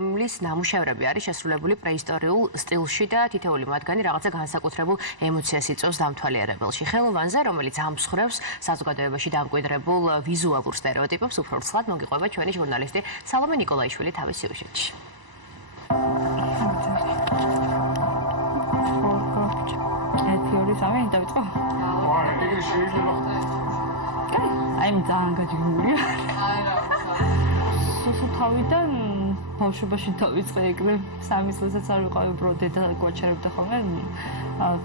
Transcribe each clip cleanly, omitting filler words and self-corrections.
მის ნამუშევრები არის შესრულებული პრეისტორიულ სტილში და თითოეული მათგანი რაღაცა განსაკუთრებულ ემოციას იწვევს დამთვალიერებელში. ხელოვანზე, რომელიც ამსხვრევს საზოგადოებაში დამკვიდრებულ ვიზუალურ სტერეოტიპებს, უფრო ვრცლად მოგიყვება ჩვენი ჟურნალისტი სალომე ნიკოლაიშვილი თავის სიუჟეტში. აი ძალიან გაჯგმულია. სუსუთავიდან ბავშვობაში დავიწყე ეგრე 3 წელსაც არ ვიყავი ბრო დედა გვაჩერებდა ხოლმე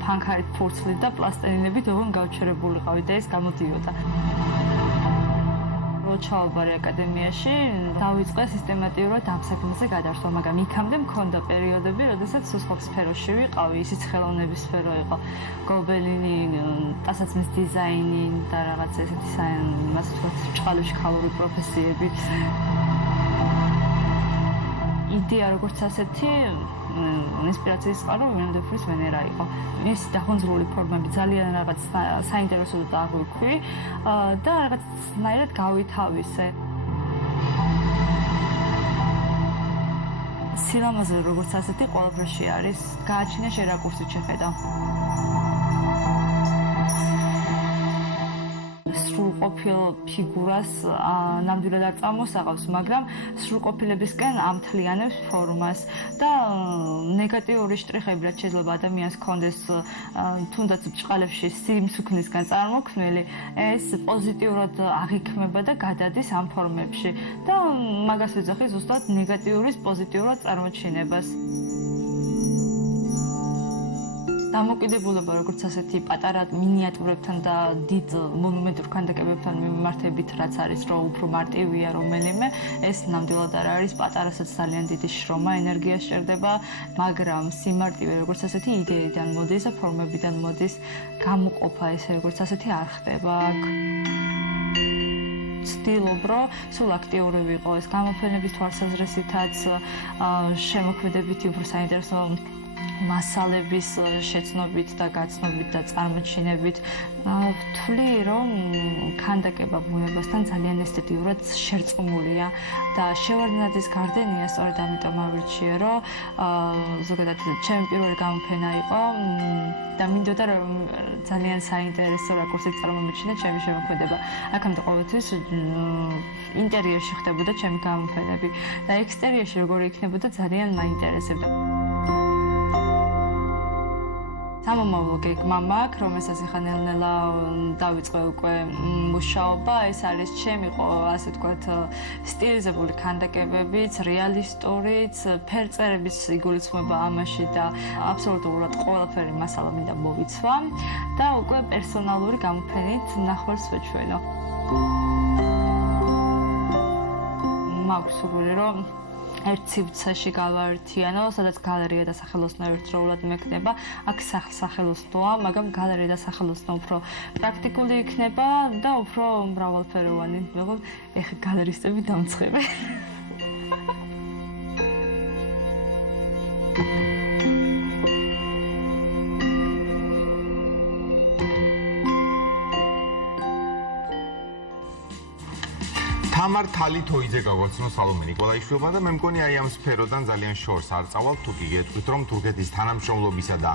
ფანქარით ფურცლით და პლასტელინებით ოღონ გავჩერებულიყავი და ეს გამოდიოდა. ჩავაბარე აკადემიაში დავიწყე სისტემატიურად ამ საქმეზე გადასვლა, მაგრამ იქამდე მქონდა პერიოდები, როდესაც სულ სფეროში ვიყავი, ისიც ხელოვნების სფერო იყო. გობელინი, ტანსაცმლის დიზაინი და რაღაც ესეთი იმას ვთქვათ, ჭყალუშქალური პროფესიები. იდეა როგორც ასეთი ინსპირაციის წყარო ვინმდეფრის ვენერა იყო. ეს დახონძრული ფორმები ძალიან რაღაც საინტერესო და აღვიქვი და რაღაცნაირად გავითავისე. სილამაზე როგორც ასეთი ყველაფერში არის. გააჩინე შენ რაკურსით შეხედა. სრულყოფილ ფიგურას ნამდვილად არ წამოსაღავს, მაგრამ სრულყოფილებისკენ ამთლიანებს ფორმას და ნეგატიური შტრიხები, რაც შეიძლება ადამიანს ჰქონდეს თუნდაც ბრჭყალებში სიმსუქნისგან წარმოქმნილი, ეს პოზიტიურად აღიქმება და გადადის ამ ფორმებში და მაგას ვეძახი ზუსტად ნეგატიურის პოზიტიურად წარმოჩინებას. დამოკიდებულება როგორც ასეთი პატარა მინიატურებთან და დიდ მონუმენტურ ქანდაკებებთან მიმართებით, რაც არის რომ უფრო მარტივია რომელიმე, ეს ნამდვილად არ არის, პატარასაც ძალიან დიდი შრომა, ენერგია სჭირდება, მაგრამ სიმარტივე როგორც ასეთი იდეიდან მოდის და ფორმებიდან მოდის, გამოყოფა ესე როგორც ასეთი არ ხდება აქ. ვცდილობ, რომ სულ აქტიური ვიყო ეს გამოფენების თვალსაზრისითაც, შემოქმედებითი უფრო საინტერესო მასალების შეცნობით და გაცნობით და წარმოჩინებით ვთვლი, რომ ქანდაკება ბუნებასთან ძალიან ესთეტიურად შერწყმულია და შევარდნაძის გარდენია სწორედ ამიტომ ავირჩიე, რომ ზოგადად ჩემი პირველი გამოფენა იყო და მინდოდა რომ ძალიან საინტერესო რაკურსით წარმომიჩინა ჩემი შემოქმედება. აქამდე ყოველთვის ინტერიერში ხდებოდა ჩემი გამოფენები და ექსტერიერში როგორი იქნებოდა ძალიან მაინტერესებდა. სამომავლო გეგმა მაქვს, რომელსაც ახლა ნელ-ნელა დავიწყე უკვე მუშაობა. ეს არის ჩემი ასე ვთქვათ სტილიზებული ქანდაკებებიც, რეალისტურიც, ფერწერების იგულისხმება ამაში და აბსოლუტურად ყველაფერი მასალა მინდა მოვიცვა და უკვე პერსონალური გამოფენით ნახევარს ვეჩვენო. მაქვს სურვილი რომ ერთ სივრცეში გავაერთიანო, სადაც გალერეა და სახელოსნო ერთდროულად მექნება. აქ სახელოსნოა, მაგრამ გალერეა და სახელოსნო უფრო პრაქტიკული იქნება და უფრო მრავალფეროვანი. მეგონა ეხა გალერისტები დამცხებენ. თამარ თალითოიძე გაგვაცნო სალომე ნიკოლაიშვილმა და მე მგონი აი ამ სფეროდან ძალიან შორს არ წავალ თუ კი გეტყვით რომ თურქეთის თანამშრომლობისა და